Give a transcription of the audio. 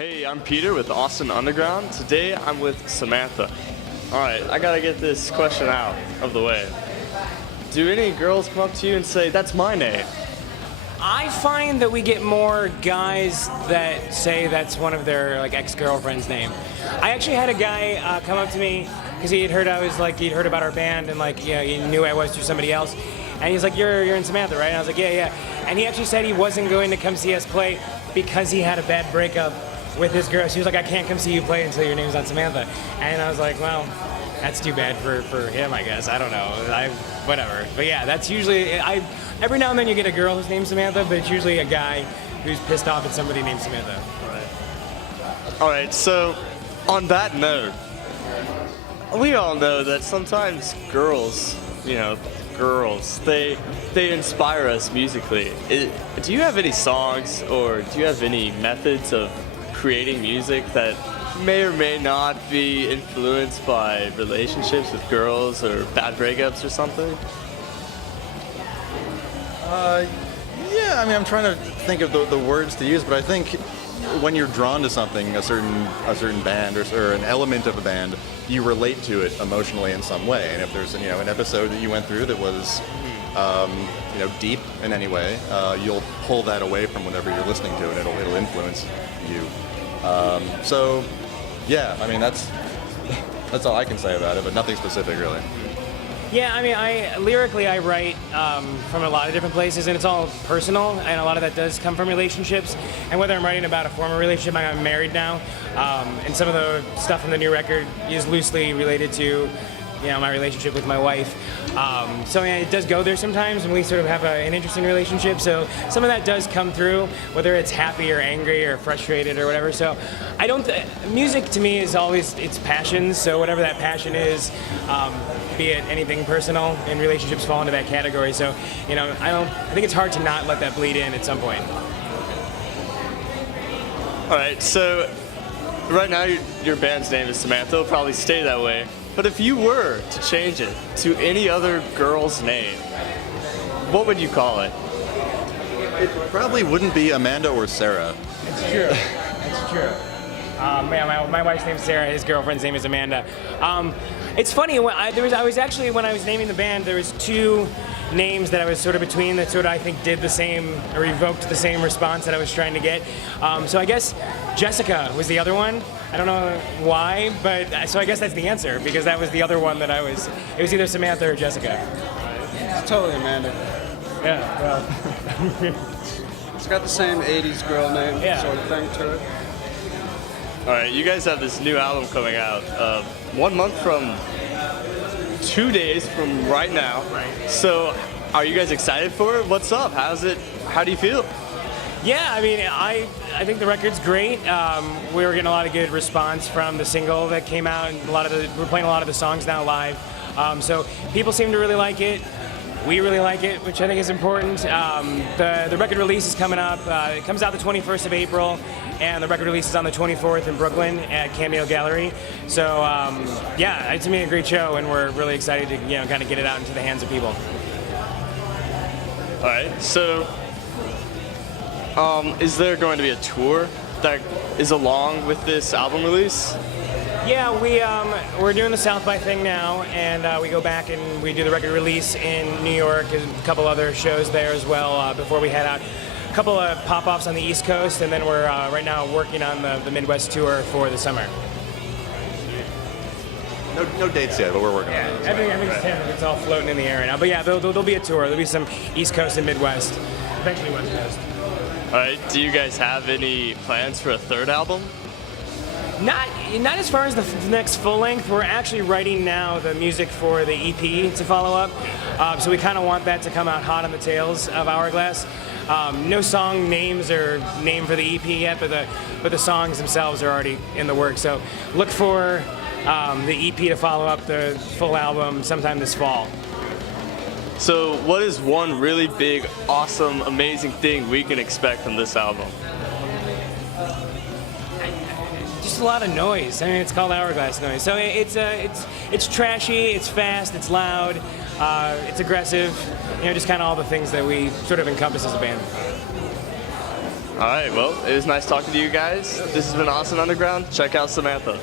Hey, I'm Peter with Austin Underground. Today I'm with Samantha. Alright, I gotta get this question out of the way. Do any girls come up to you and say, "That's my name"? I find that we get more guys that say that's one of their ex-girlfriend's name. I actually had a guy come up to me because he'd heard about our band and he knew I was through somebody else, and he's like, "You're in Samantha, right?" And I was like, "Yeah." And he actually said he wasn't going to come see us play because he had a bad breakup with his girl. She was like, "I can't come see you play until your name's on Samantha." And I was like, well, that's too bad for him, I guess. I don't know. Whatever. But yeah, that's usually, every now and then you get a girl whose name's Samantha, but it's usually a guy who's pissed off at somebody named Samantha. All right, so on that note, we all know that sometimes girls, they inspire us musically. Do you have any songs or do you have any methods of creating music that may or may not be influenced by relationships with girls or bad breakups or something? Yeah, I mean, I'm trying to think of the words to use, but I think when you're drawn to something, a certain band or an element of a band, you relate to it emotionally in some way. And if there's an episode that you went through that was deep in any way, you'll pull that away from whatever you're listening to, and it'll influence you. So yeah, I mean that's all I can say about it, but nothing specific really. Yeah, I mean, lyrically I write from a lot of different places, and it's all personal, and a lot of that does come from relationships. And whether I'm writing about a former relationship, I'm married now, and some of the stuff from the new record is loosely related to my relationship with my wife. So yeah, it does go there sometimes, and we sort of have an interesting relationship. So some of that does come through, whether it's happy or angry or frustrated or whatever. So music to me is always, it's passions. So whatever that passion is, be it anything personal, and relationships fall into that category. So I think it's hard to not let that bleed in at some point. All right, so right now your band's name is Samantha. It'll probably stay that way. But if you were to change it to any other girl's name, what would you call it? It probably wouldn't be Amanda or Sarah. It's true. It's true. My wife's name is Sarah. His girlfriend's name is Amanda. It's funny. When I was naming the band, there was two names that I was sort of between that sort of I think did the same or evoked the same response that I was trying to get. So I guess Jessica was the other one. I don't know why, but so I guess that's the answer, because that was the other one that it was either Samantha or Jessica. It's totally Amanda. Yeah, well. It's got the same 80s girl name sort of thing to it. All right, you guys have this new album coming out 1 month from 2 days from right now. Right. So are you guys excited for it? What's up? How do you feel? Yeah, I mean, I think the record's great. We're getting a lot of good response from the single that came out, and we're playing a lot of the songs now live. So people seem to really like it. We really like it, which I think is important. The record release is coming up. It comes out the 21st of April, and the record release is on the 24th in Brooklyn at Cameo Gallery. So yeah, it's gonna be a great show, and we're really excited to kind of get it out into the hands of people. All right, so is there going to be a tour that is along with this album release? Yeah, we're doing the South by thing now, and we go back and we do the record release in New York and a couple other shows there as well before we head out. A couple of pop-offs on the East Coast, and then we're right now working on the Midwest tour for the summer. No dates yet, but we're working on it. Everything's tentative. It's all floating in the air right now. But yeah, there'll be a tour. There'll be some East Coast and Midwest, eventually West Coast. All right, do you guys have any plans for a third album? Not as far as the next full length. We're actually writing now the music for the EP to follow up. So we kind of want that to come out hot on the tails of Hourglass. No song names or name for the EP yet, but the songs themselves are already in the works. So look for the EP to follow up the full album sometime this fall. So what is one really big, awesome, amazing thing we can expect from this album? Just a lot of noise. I mean, it's called Hourglass noise. So it's trashy, it's fast, it's loud, it's aggressive. Just kind of all the things that we sort of encompass as a band. All right, well, it was nice talking to you guys. This has been Austin Underground. Check out Samantha.